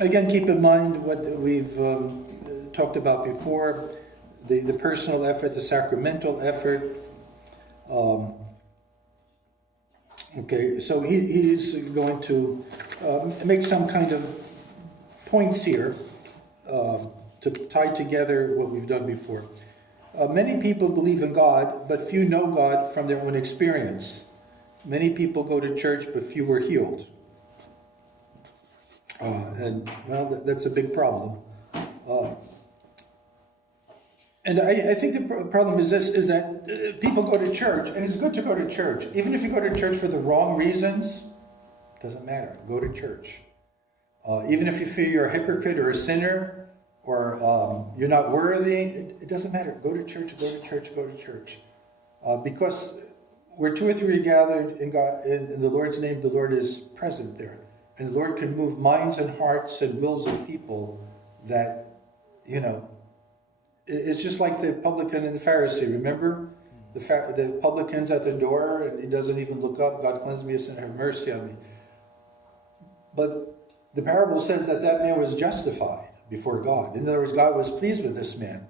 Again, keep in mind what we've talked about before, the personal effort, the sacramental effort. Okay, so he's going to make some kind of points here to tie together what we've done before. Many people believe in God, but few know God from their own experience. Many people go to church, but few are healed. And, well, that's a big problem. And I think the problem is this, is that people go to church, and it's good to go to church. Even if you go to church for the wrong reasons, it doesn't matter. Go to church. Even if you feel you're a hypocrite or a sinner, or you're not worthy, it doesn't matter. Go to church, go to church, go to church. Because where two or three are gathered in God, in the Lord's name, the Lord is present there. And the Lord can move minds and hearts and wills of people that, it's just like the publican and the Pharisee. Remember? The publican's at the door, and he doesn't even look up. God cleanse me, a sinner, have mercy on me. But the parable says that man was justified before God. In other words, God was pleased with this man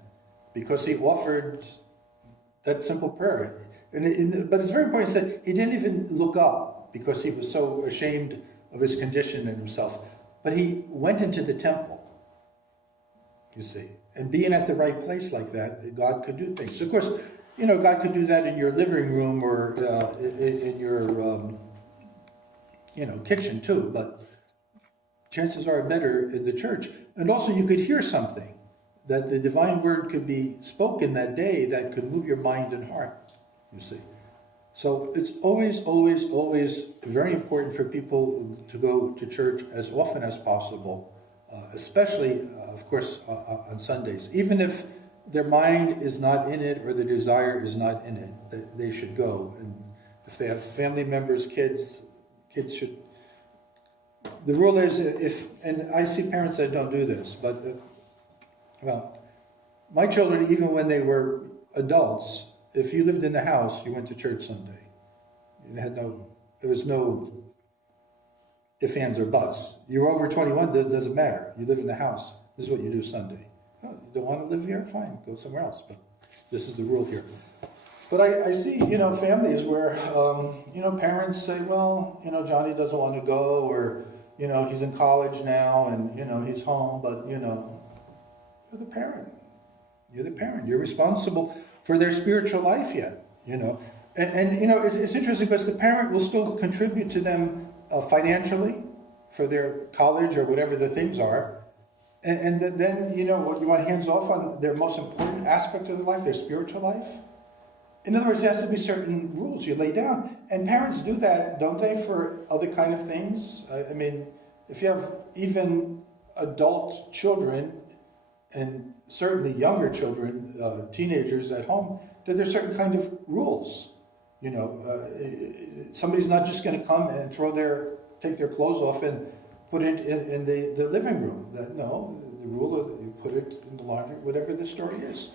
because he offered that simple prayer. But it's very important that he didn't even look up because he was so ashamed of his condition and himself. But he went into the temple, you see. And being at the right place like that, God could do things. Of course, God could do that in your living room or in your, kitchen too. But chances are better in the church. And also you could hear something, that the divine word could be spoken that day that could move your mind and heart, you see. So it's always, always, always very important for people to go to church as often as possible, especially, of course, on Sundays. Even if their mind is not in it or the desire is not in it, they should go. And if they have family members, kids should. The rule is, and I see parents that don't do this, but, my children, even when they were adults, if you lived in the house, you went to church Sunday. There was no ifs, ands, or buts. You were over 21, doesn't matter. You live in the house. This is what you do Sunday. Oh, you don't want to live here? Fine, go somewhere else. But this is the rule here. But I see, families where, parents say, well, Johnny doesn't want to go, or, he's in college now, and, he's home, but, you're the parent. You're the parent. You're responsible for their spiritual life yet, And it's interesting because the parent will still contribute to them financially for their college or whatever the things are. And then, what you want hands off on their most important aspect of their life, their spiritual life. In other words, there has to be certain rules you lay down. And parents do that, don't they, for other kind of things? I mean, if you have even adult children, and certainly younger children, teenagers at home, that there's certain kind of rules. Somebody's not just going to come and take their clothes off and put it in the living room. No, the rule of you put it in the laundry, whatever the story is.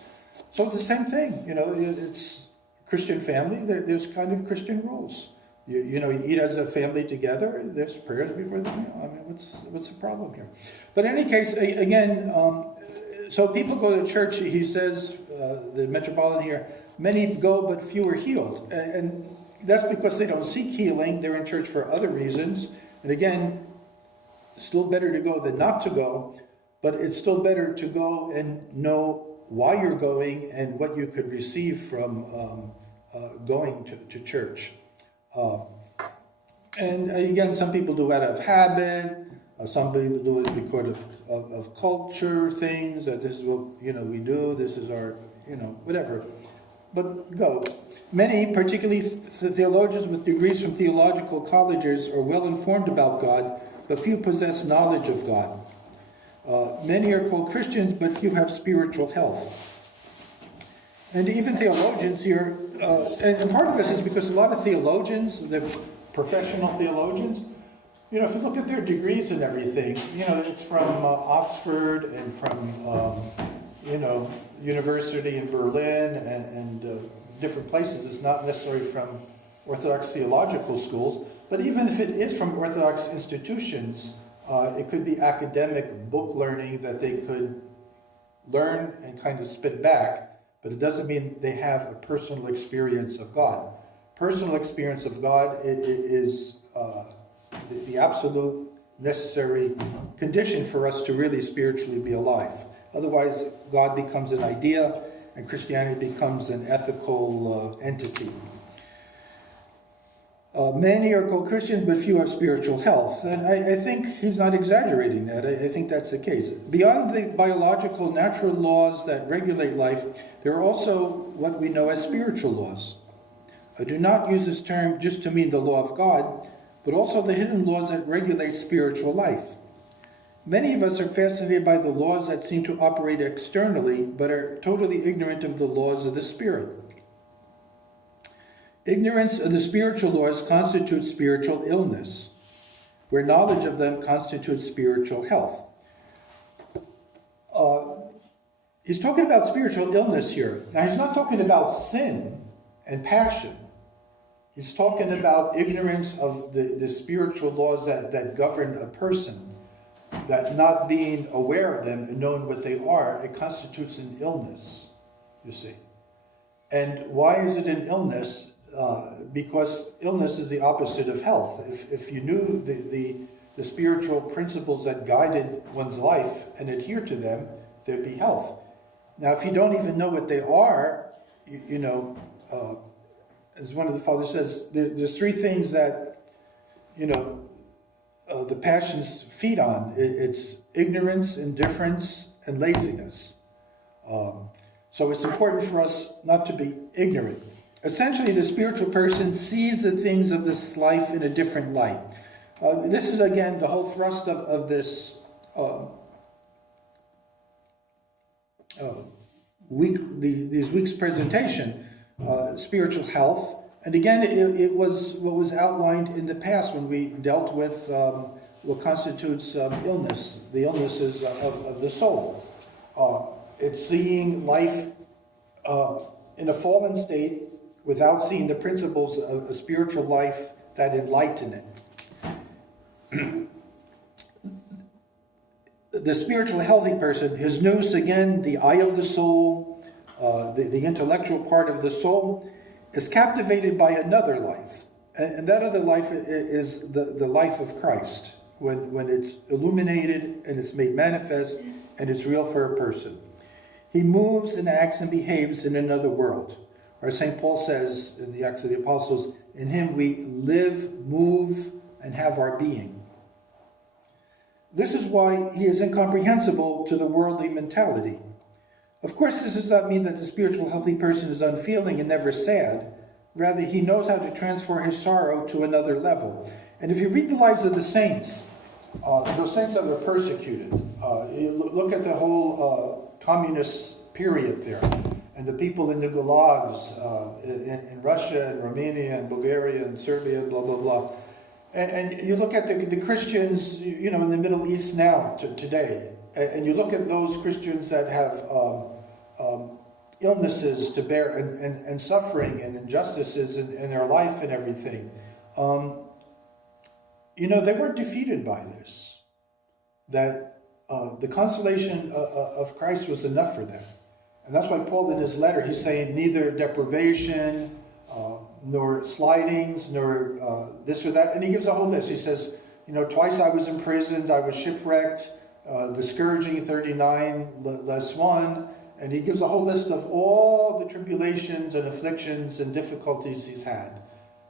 So it's the same thing. It's Christian family. There's kind of Christian rules. You eat as a family together. There's prayers before the meal. I mean, what's the problem here? But in any case, again. So people go to church, he says, the Metropolitan here, many go but few are healed. And that's because they don't seek healing. They're in church for other reasons. And again, still better to go than not to go. But it's still better to go and know why you're going and what you could receive from going to church. And again, some people do it out of habit. Some people do it because of culture things, that this is what, we do, this is our, whatever. But go. Many, particularly theologians with degrees from theological colleges, are well informed about God, but few possess knowledge of God. Many are called Christians, but few have spiritual health. And even theologians here, and part of this is because a lot of theologians, they're professional theologians, if you look at their degrees and everything, it's from Oxford and from, university in Berlin and different places. It's not necessarily from Orthodox theological schools, But even if it is from Orthodox institutions, it could be academic book learning that they could learn and kind of spit back, but it doesn't mean they have a personal experience of God. Personal experience of God is the absolute necessary condition for us to really spiritually be alive. Otherwise, God becomes an idea and Christianity becomes an ethical entity. Many are called Christians, but few have spiritual health. And I think he's not exaggerating that. I think that's the case. Beyond the biological, natural laws that regulate life, there are also what we know as spiritual laws. I do not use this term just to mean the law of God, but also the hidden laws that regulate spiritual life. Many of us are fascinated by the laws that seem to operate externally, but are totally ignorant of the laws of the Spirit. Ignorance of the spiritual laws constitutes spiritual illness, where knowledge of them constitutes spiritual health. He's talking about spiritual illness here. Now, he's not talking about sin and passion. He's talking about ignorance of the spiritual laws that govern a person, that not being aware of them and knowing what they are, it constitutes an illness, you see. And why is it an illness? Because illness is the opposite of health. If you knew the spiritual principles that guided one's life and adhere to them, there'd be health. Now, if you don't even know what they are, as one of the fathers says, there's three things that, the passions feed on. It's ignorance, indifference, and laziness. So it's important for us not to be ignorant. Essentially, the spiritual person sees the things of this life in a different light. This is, again, the whole thrust of this these week's presentation, spiritual health. And again, it was what was outlined in the past when we dealt with what constitutes illness, the illnesses of the soul. It's seeing life in a fallen state without seeing the principles of a spiritual life that enlighten it. The spiritually healthy person, his nous, again, the eye of the soul, the intellectual part of the soul, is captivated by another life. And that other life is the life of Christ, when it's illuminated and it's made manifest and it's real for a person. He moves and acts and behaves in another world. Or St. Paul says in the Acts of the Apostles, in him we live, move, and have our being. This is why he is incomprehensible to the worldly mentality. Of course, this does not mean that the spiritual healthy person is unfeeling and never sad. Rather, he knows how to transfer his sorrow to another level. And if you read the lives of the saints, those saints that were persecuted, you look at the whole communist period there, and the people in the gulags in Russia and Romania and Bulgaria and Serbia, blah, blah, blah. And you look at the Christians, in the Middle East now, today, and you look at those Christians that have illnesses to bear and suffering and injustices in their life and everything. They weren't defeated by this. That the consolation of Christ was enough for them. And that's why Paul in his letter, he's saying neither deprivation, nor slidings, nor this or that. And he gives a whole list. He says, twice I was imprisoned, I was shipwrecked, the scourging 39 less 1. And he gives a whole list of all the tribulations and afflictions and difficulties he's had.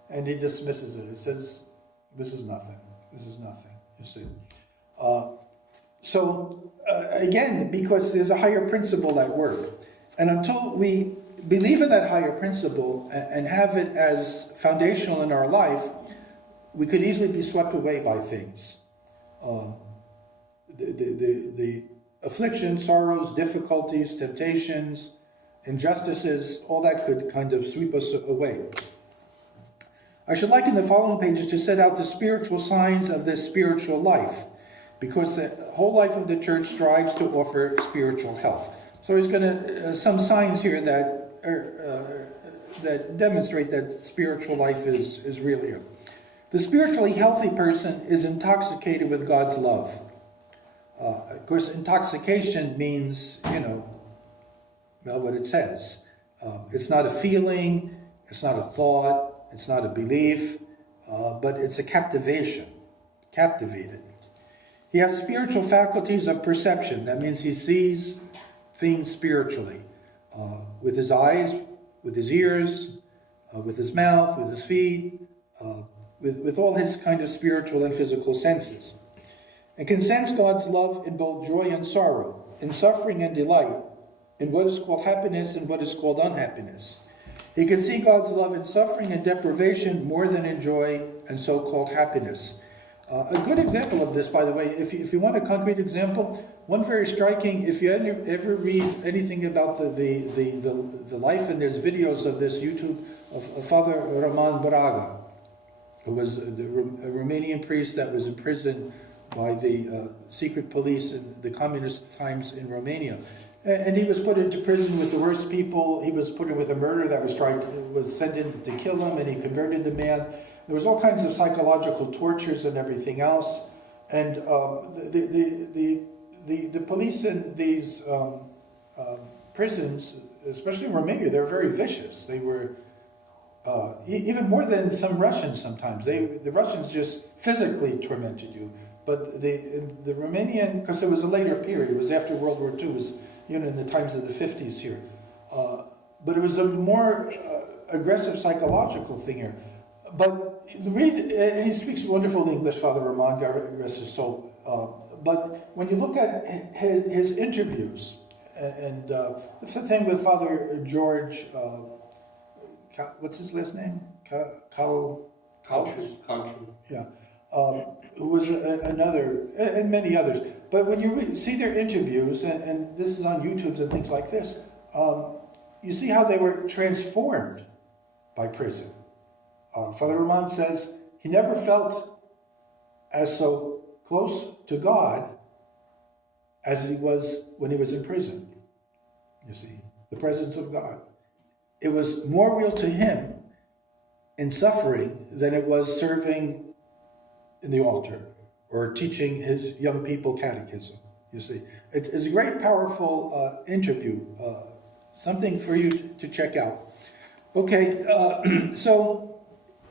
And he dismisses it. He says, this is nothing. This is nothing, you see. Again, because there's a higher principle at work. And until we believe in that higher principle and have it as foundational in our life, we could easily be swept away by things. The afflictions, sorrows, difficulties, temptations, injustices, all that could kind of sweep us away. I should like in the following pages to set out the spiritual signs of this spiritual life, because the whole life of the church strives to offer spiritual health. So he's going to some signs here that demonstrate that spiritual life is real here. The spiritually healthy person is intoxicated with God's love. Of course, intoxication means, what it says. It's not a feeling, it's not a thought, it's not a belief, but it's a captivation. Captivated. He has spiritual faculties of perception. That means he sees things spiritually. With his eyes, with his ears, with his mouth, with his feet, with all his kind of spiritual and physical senses. And can sense God's love in both joy and sorrow, in suffering and delight, in what is called happiness and what is called unhappiness. He can see God's love in suffering and deprivation more than in joy and so-called happiness. A good example of this, by the way, if you want a concrete example, one very striking, if you ever read anything about the life, and there's videos of this YouTube of Father Roman Braga, who was a Romanian priest that was imprisoned by the secret police in the communist times in Romania. And he was put into prison with the worst people. He was put in with a murderer that was sent in to kill him, and he converted the man. There was all kinds of psychological tortures and everything else. And the police in these prisons, especially in Romania, they were very vicious. They were even more than some Russians sometimes. The Russians just physically tormented you. But the Romanian, because it was a later period, it was after World War II, it was in the times of the 50s here. But it was a more aggressive psychological thing here. But read, and he speaks wonderful English, Father Roman, God rest his soul. But when you look at his interviews, and the thing with Father George, what's his last name? Country. Yeah. Who was another, and many others. But when you see their interviews, and this is on YouTube and things like this, you see how they were transformed by prison. Father Roman says he never felt as so close to God as he was when he was in prison. You see, the presence of God. It was more real to him in suffering than it was serving in the altar or teaching his young people catechism. You see, it's a great, powerful interview, something for you to check out. Okay, so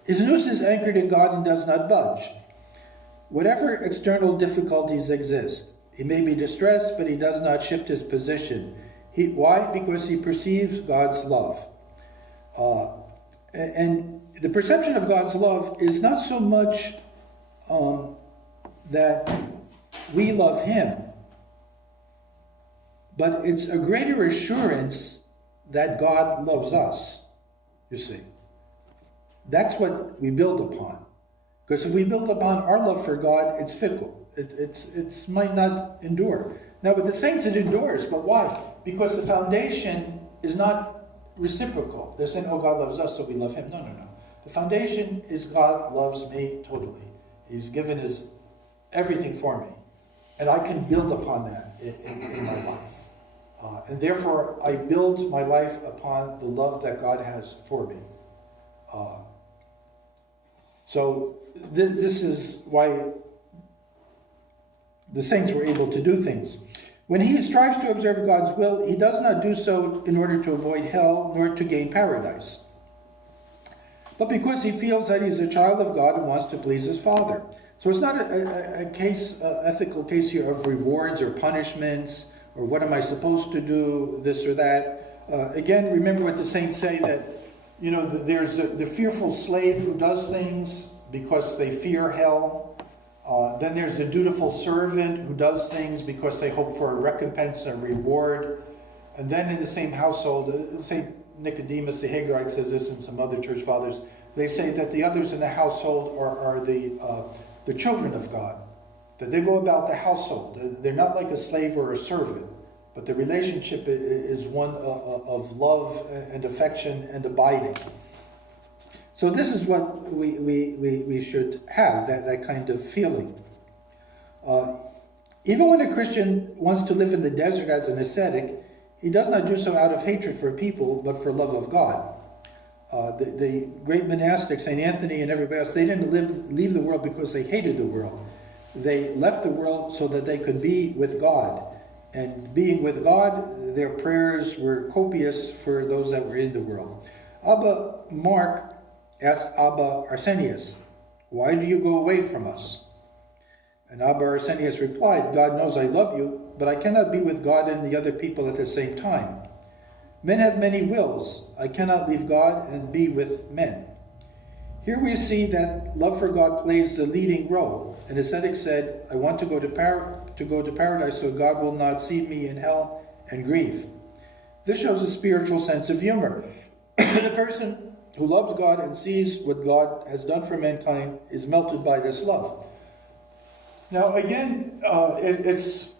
his nous is anchored in God and does not budge. Whatever external difficulties exist, he may be distressed, but he does not shift his position. Why? Because he perceives God's love. And the perception of God's love is not so much that we love him, but it's a greater assurance that God loves us, you see. That's what we build upon. Because if we build upon our love for God, it's fickle. It might not endure. Now with the saints it endures, but why? Because the foundation is not reciprocal. They're saying, oh, God loves us, so we love him. No. The foundation is God loves me totally. He's given his everything for me. And I can build upon that in my life. And therefore, I build my life upon the love that God has for me. So this is why the saints were able to do things. When he strives to observe God's will, he does not do so in order to avoid hell, nor to gain paradise, but because he feels that he's a child of God and wants to please his Father. So it's not a case, ethical case here of rewards or punishments, or what am I supposed to do, this or that. Again, remember what the saints say, that there's the fearful slave who does things because they fear hell. Then there's a dutiful servant who does things because they hope for a recompense and a reward. And then in the same household, St. Nicodemus the Hagarite says this, and some other church fathers, they say that the others in the household are the children of God, that they go about the household. They're not like a slave or a servant, but the relationship is one of love and affection and abiding. So this is what we should have, that kind of feeling. Even when a Christian wants to live in the desert as an ascetic, he does not do so out of hatred for people, but for love of God. The great monastics, St. Anthony and everybody else, they didn't leave the world because they hated the world. They left the world so that they could be with God. And being with God, their prayers were copious for those that were in the world. Abba Mark asked Abba Arsenius, "Why do you go away from us?" And Abba Arsenius replied, "God knows I love you, but I cannot be with God and the other people at the same time. Men have many wills. I cannot leave God and be with men." Here we see that love for God plays the leading role. An ascetic said, "I want to go to paradise so God will not see me in hell and grieve." This shows a spiritual sense of humor. The person who loves God and sees what God has done for mankind is melted by this love. Now, again, it's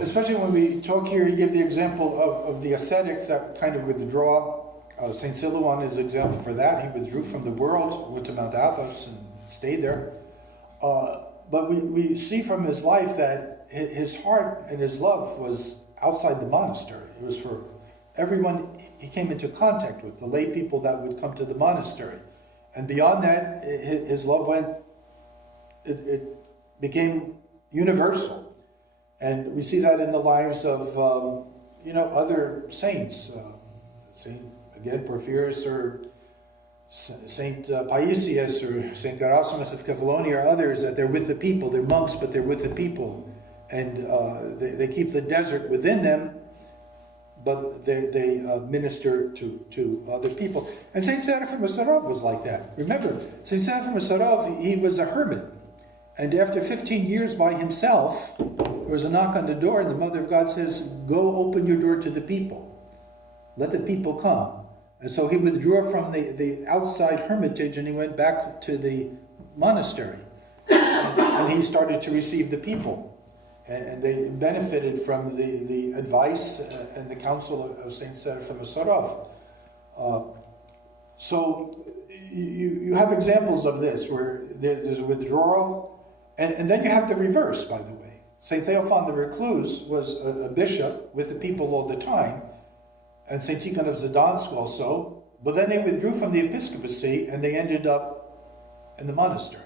especially when we talk here, you give the example of the ascetics that kind of withdraw. St. Silouan is an example for that. He withdrew from the world, went to Mount Athos and stayed there. But we see from his life that his heart and his love was outside the monastery. It was for everyone he came into contact with, the lay people that would come to the monastery. And beyond that, his love it became universal. And we see that in the lives of, other saints. Again, Porphyrius or Saint Paisius or Saint Gerasimos of Kefalonia or others, that they're with the people. They're monks, but they're with the people. And they keep the desert within them, but they minister to other people. And Saint Seraphim of Sarov was like that. Remember, Saint Seraphim of Sarov, he was a hermit. And after 15 years by himself, there was a knock on the door, and the Mother of God says, "Go open your door to the people. Let the people come." And so he withdrew from the outside hermitage, and he went back to the monastery. And he started to receive the people. And they benefited from the advice and the counsel of Saint Seraphim of Sarov. So you have examples of this, where there's a withdrawal. And then you have the reverse, by the way. St. Theophan the Recluse was a bishop with the people all the time, and St. Tikhon of Zadansk also, but then they withdrew from the episcopacy and they ended up in the monastery.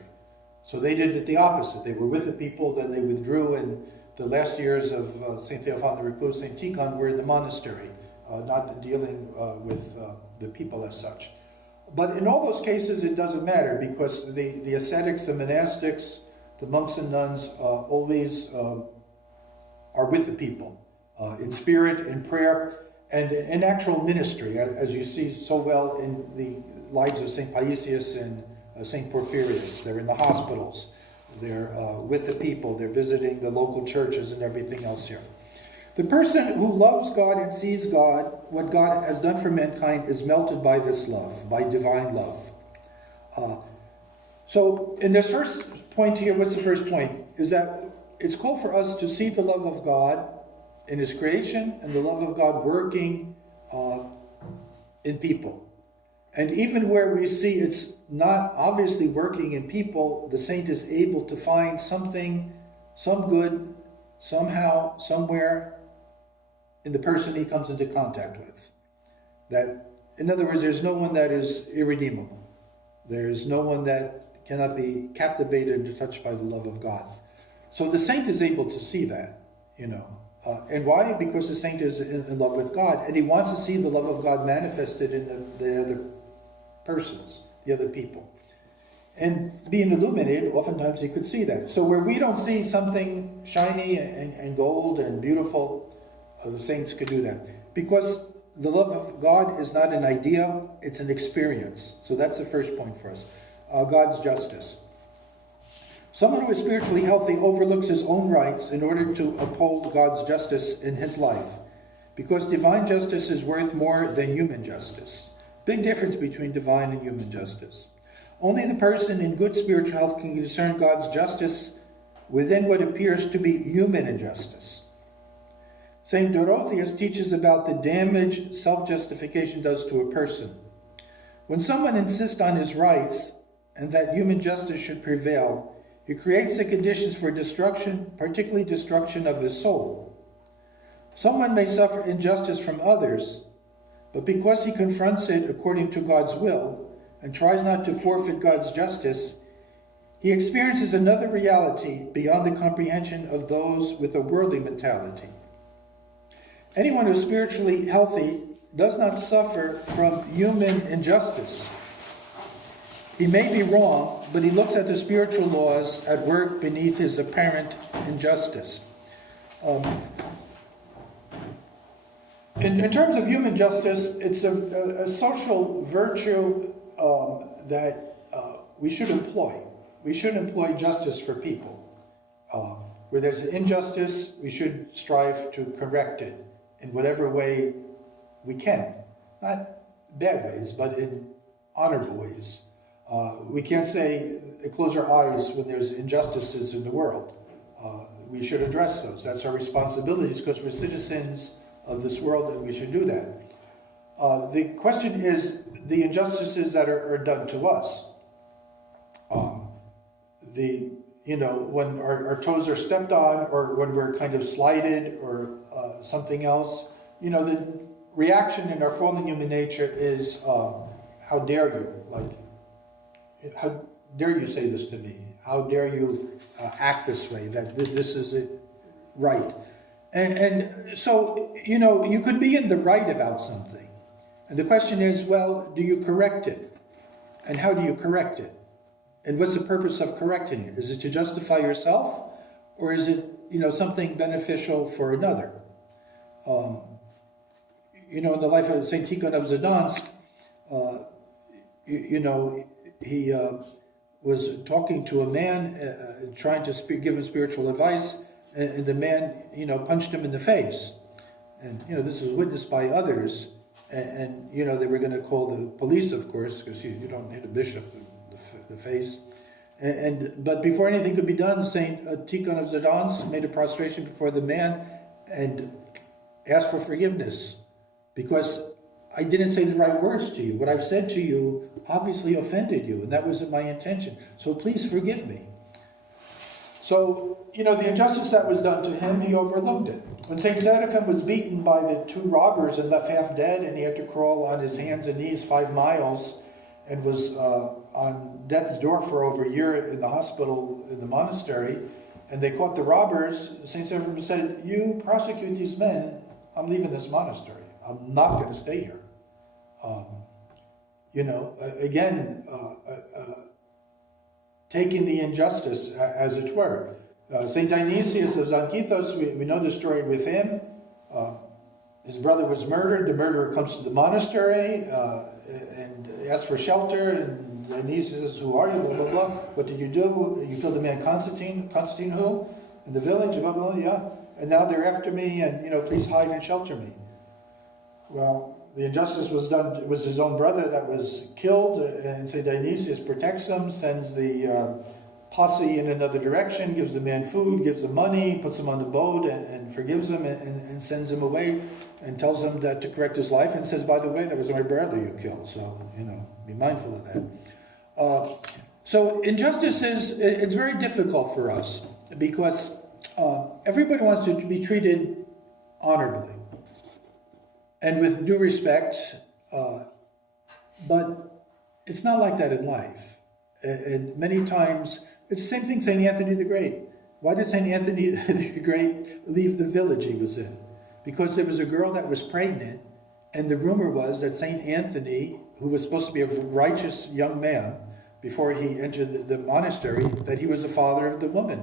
So they did it the opposite. They were with the people, then they withdrew, and the last years of St. Theophan the Recluse, St. Tikhon, were in the monastery, not dealing with the people as such. But in all those cases, it doesn't matter, because the ascetics, the monastics, the monks and nuns always are with the people in spirit, in prayer, and in actual ministry, as you see so well in the lives of St. Paisius and St. Porphyrius. They're in the hospitals, they're with the people, they're visiting the local churches and everything else here. The person who loves God and sees God, what God has done for mankind, is melted by this love, by divine love. So in this first point here, what's the first point? Is that it's called for us to see the love of God in his creation and the love of God working in people. And even where we see it's not obviously working in people, the saint is able to find something, some good, somehow, somewhere in the person he comes into contact with. That, in other words, there's no one that is irredeemable. There's no one that cannot be captivated and touched by the love of God. So the saint is able to see that, and why? Because the saint is in love with God, and he wants to see the love of God manifested in the other persons, the other people. And being illuminated, oftentimes he could see that. So where we don't see something shiny and gold and beautiful, the saints could do that. Because the love of God is not an idea, it's an experience. So that's the first point for us. God's justice. Someone who is spiritually healthy overlooks his own rights in order to uphold God's justice in his life, because divine justice is worth more than human justice. Big difference between divine and human justice. Only the person in good spiritual health can discern God's justice within what appears to be human injustice. St. Dorotheus teaches about the damage self-justification does to a person. When someone insists on his rights and that human justice should prevail, he creates the conditions for destruction, particularly destruction of his soul. Someone may suffer injustice from others, but because he confronts it according to God's will and tries not to forfeit God's justice, he experiences another reality beyond the comprehension of those with a worldly mentality. Anyone who's spiritually healthy does not suffer from human injustice. He may be wrong, but he looks at the spiritual laws at work beneath his apparent injustice. In terms of human justice, it's a social virtue that we should employ. We should employ justice for people. Where there's an injustice, we should strive to correct it in whatever way we can. Not bad ways, but in honorable ways. We can't say, close our eyes when there's injustices in the world. We should address those. That's our responsibilities because we're citizens of this world and we should do that. The question is the injustices that are done to us. When our toes are stepped on or when we're kind of slighted or something else, the reaction in our fallen human nature is, how dare you? Like, how dare you say this to me? How dare you act this way? That this isn't right. And so, you could be in the right about something. And the question is, well, do you correct it? And how do you correct it? And what's the purpose of correcting it? Is it to justify yourself? Or is it, something beneficial for another? In the life of Saint Tikhon of Zadansk, he was talking to a man, trying to give him spiritual advice, and the man, punched him in the face. And, this was witnessed by others. And they were going to call the police, of course, because you don't hit a bishop in the face. But before anything could be done, Saint Tikhon of Zadansk made a prostration before the man and asked for forgiveness. Because I didn't say the right words to you. What I've said to you obviously offended you, and that wasn't my intention. So please forgive me. So, the injustice that was done to him, he overlooked it. When St. Seraphim was beaten by the two robbers and left half dead, and he had to crawl on his hands and knees 5 miles, and was on death's door for over a year in the hospital in the monastery, and they caught the robbers, St. Seraphim said, "You prosecute these men, I'm leaving this monastery. I'm not going to stay here." Taking the injustice, as it were. St. Dionysius of Zanthithos, we know the story with him. His brother was murdered. The murderer comes to the monastery and asks for shelter. And Dionysius says, "Who are you? Blah, blah, blah. What did you do? You killed the man Constantine. Constantine who? In the village? Blah, blah, blah, yeah. And now they're after me and, please hide and shelter me." Well, the injustice was done. It was his own brother that was killed, and St. Dionysius protects him, sends the posse in another direction, gives the man food, gives him money, puts him on the boat, and forgives him, and sends him away, and tells him that to correct his life, and says, "By the way, that was my brother you killed, so, be mindful of that." So injustice it's very difficult for us, because everybody wants to be treated honorably and with due respect, but it's not like that in life. And many times, it's the same thing St. Anthony the Great. Why did St. Anthony the Great leave the village he was in? Because there was a girl that was pregnant, and the rumor was that St. Anthony, who was supposed to be a righteous young man before he entered the monastery, that he was the father of the woman.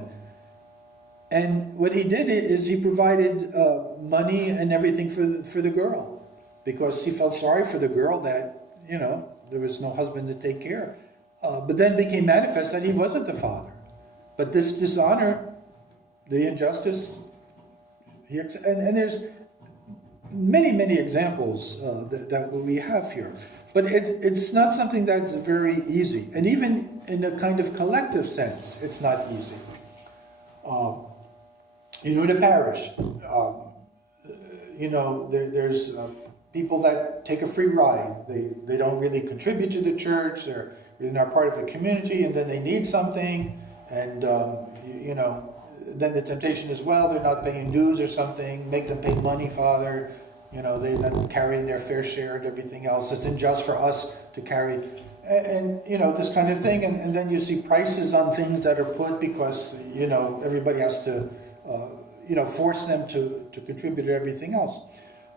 And what he did is he provided money and everything for the girl, because he felt sorry for the girl that, there was no husband to take care. But then it became manifest that he wasn't the father. But this dishonor, the injustice, and there's many, many examples that we have here. But it's not something that's very easy. And even in a kind of collective sense, it's not easy. In a parish, there's people that take a free ride. They don't really contribute to the church. They're really not part of the community, and then they need something, and then the temptation is, well, they're not paying dues or something. Make them pay money, Father. They're not carrying their fair share and everything else. It's unjust for us to carry, and this kind of thing. And then you see prices on things that are put because, everybody has to, force them to contribute to everything else.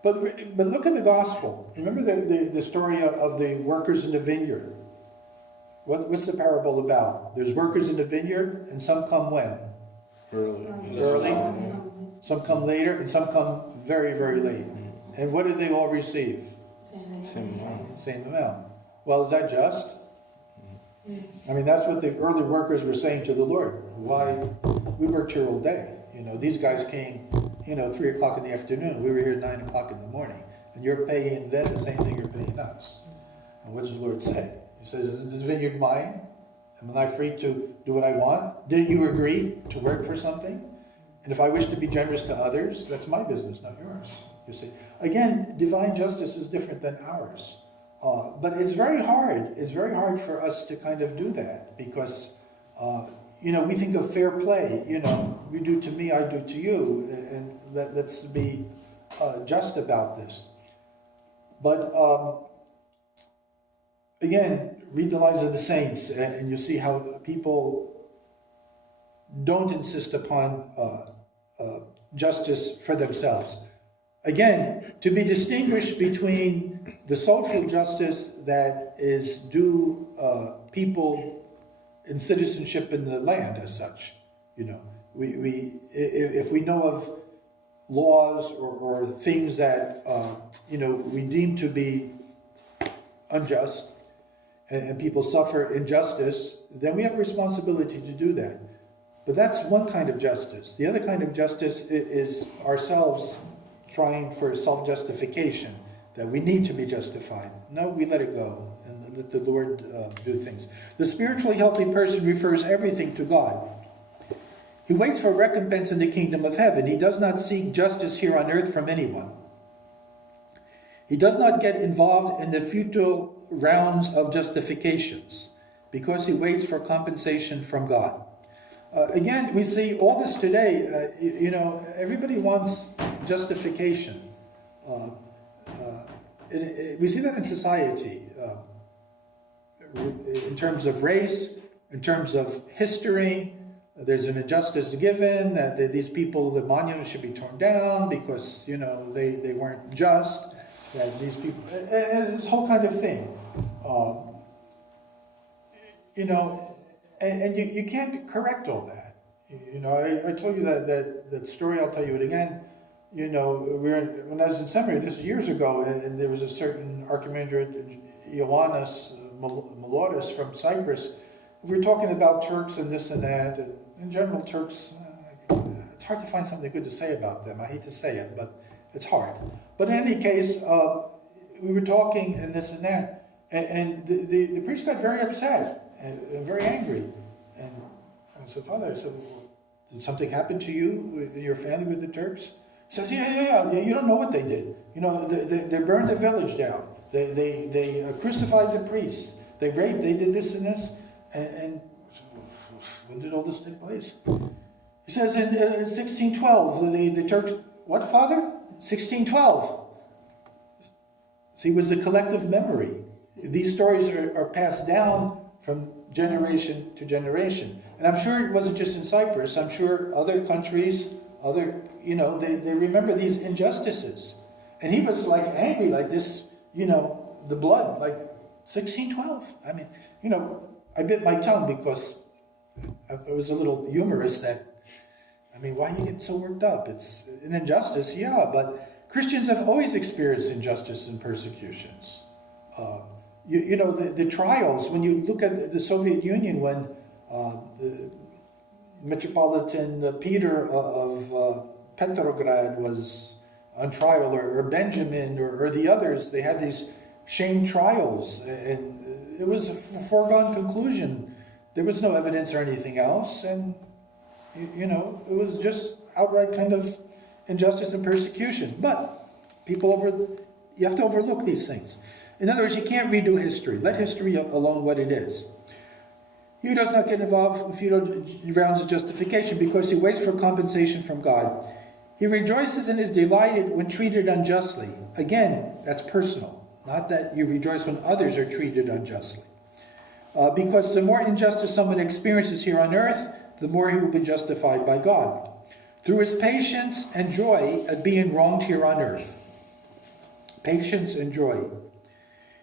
But look at the gospel. Remember the story of the workers in the vineyard. What's the parable about? There's workers in the vineyard, and some come when? Early. Some come later, and some come very, very late. And what do they all receive? Same amount. Well, is that just? I mean, that's what the early workers were saying to the Lord. Why? We worked here all day. These guys came, 3 o'clock in the afternoon. We were here at 9 o'clock in the morning. And you're paying them the same thing you're paying us. And what does the Lord say? He says, is this vineyard mine? Am I free to do what I want? Didn't you agree to work for something? And if I wish to be generous to others, that's my business, not yours. You see, again, divine justice is different than ours. But it's very hard. It's very hard for us to kind of do that because, we think of fair play. You do to me, I do to you, and let's be just about this. But again, read the lives of the saints, and you see how people don't insist upon justice for themselves. Again, to be distinguished between the social justice that is due people in citizenship in the land as such. If we know of laws or things that we deem to be unjust and people suffer injustice, then we have a responsibility to do that. But that's one kind of justice. The other kind of justice is ourselves trying for self-justification, that we need to be justified. No, we let it go and let the Lord do things. The spiritually healthy person refers everything to God. He waits for recompense in the kingdom of heaven. He does not seek justice here on earth from anyone. He does not get involved in the futile rounds of justifications because he waits for compensation from God. Again, we see all this today. Everybody wants justification. We see that in society, in terms of race, in terms of history. There's an injustice given that these people, the monuments should be torn down because they weren't just. That these people, this whole kind of thing, and you can't correct all that. I told you that story. I'll tell you it again. When I was in seminary, this was years ago, and there was a certain Archimandrite Ioannis Melodis from Cyprus. We were talking about Turks and this and that, and in general, Turks. It's hard to find something good to say about them. I hate to say it, but it's hard. But in any case, we were talking and this and that, and the priest got very upset and very angry. And I said, Father, did something happen to you and your family with the Turks? He says, yeah, you don't know what they did. They burned the village down. They crucified the priests. They raped, they did this and this. And when did all this take place? He says in 1612, the Turks, what, Father? 1612. See, it was a collective memory. These stories are passed down from generation to generation. And I'm sure it wasn't just in Cyprus. I'm sure other countries, they remember these injustices. And he was like angry like this, the blood, like 1612. I mean, I bit my tongue because I was a little humorous that, why are you getting so worked up? It's an injustice, yeah, but Christians have always experienced injustice and persecutions. The trials, when you look at the Soviet Union, when the Metropolitan Peter of Petrograd was on trial, or Benjamin, or the others, they had these shame trials, and it was a foregone conclusion. There was no evidence or anything else, and it was just outright kind of injustice and persecution. But you have to overlook these things. In other words, you can't redo history. Let history alone what it is. He does not get involved in futile rounds of justification because he waits for compensation from God. He rejoices and is delighted when treated unjustly. Again, that's personal. Not that you rejoice when others are treated unjustly. Because the more injustice someone experiences here on earth, the more he will be justified by God, through his patience and joy at being wronged here on earth. Patience and joy.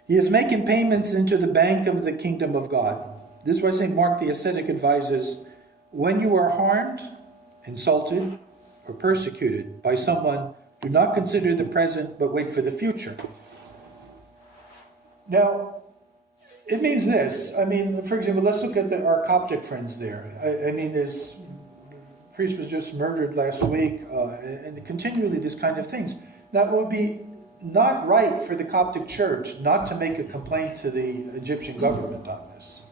He is making payments into the bank of the kingdom of God. This is why St. Mark the ascetic advises, when you are harmed, insulted, or persecuted by someone, do not consider the present, but wait for the future. Now, it means this. I mean, for example, let's look at our Coptic friends there. I mean, this priest was just murdered last week, and continually this kind of things. Now, it would be not right for the Coptic Church not to make a complaint to the Egyptian government on this,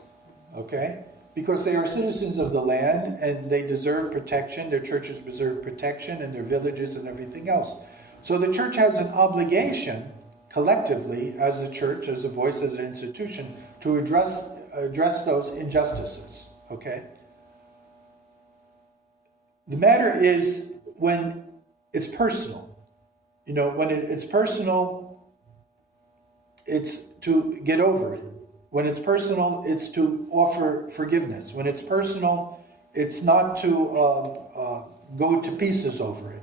okay? Because they are citizens of the land and they deserve protection. Their churches deserve protection, and their villages and everything else. So the church has an obligation, collectively, as a church, as a voice, as an institution, to address those injustices, okay? The matter is when it's personal. You know, when it's personal, it's to get over it. When it's personal, it's to offer forgiveness. When it's personal, it's not to go to pieces over it.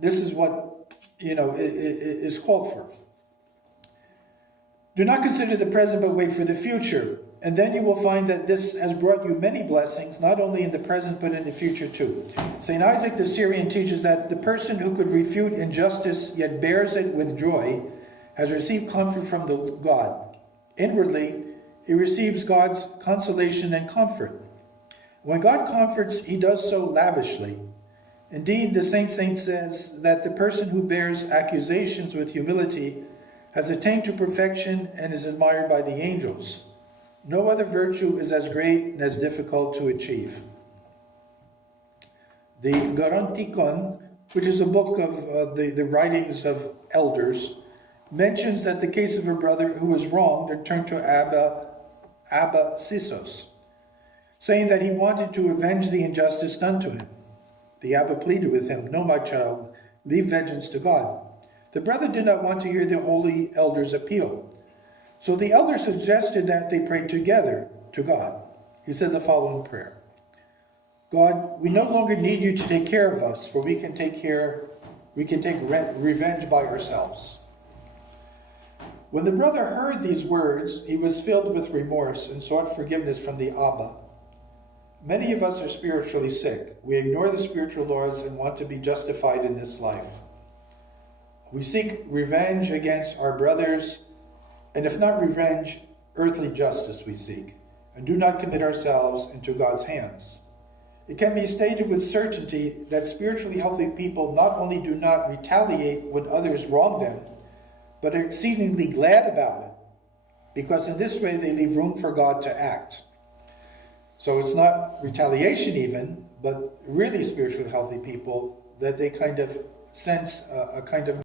This is what, is called for. Do not consider the present, but wait for the future. And then you will find that this has brought you many blessings, not only in the present, but in the future too. St. Isaac the Syrian teaches that the person who could refute injustice, yet bears it with joy, has received comfort from the God. Inwardly, he receives God's consolation and comfort. When God comforts, he does so lavishly. Indeed, the same saint says that the person who bears accusations with humility has attained to perfection and is admired by the angels. No other virtue is as great and as difficult to achieve. The Garantikon, which is a book of the writings of elders, mentions that the case of a brother who was wronged and turned to Abba Sisos, saying that he wanted to avenge the injustice done to him. The Abba pleaded with him, "No, my child, leave vengeance to God." The brother did not want to hear the holy elder's appeal. So the elder suggested that they pray together to God. He said the following prayer: God, we no longer need you to take care of us, for we can take revenge by ourselves. When the brother heard these words, he was filled with remorse and sought forgiveness from the Abba. Many of us are spiritually sick. We ignore the spiritual laws and want to be justified in this life. We seek revenge against our brothers, and if not revenge, earthly justice we seek, and do not commit ourselves into God's hands. It can be stated with certainty that spiritually healthy people not only do not retaliate when others wrong them, but are exceedingly glad about it, because in this way they leave room for God to act. So it's not retaliation even, but really spiritually healthy people, that they kind of sense a kind of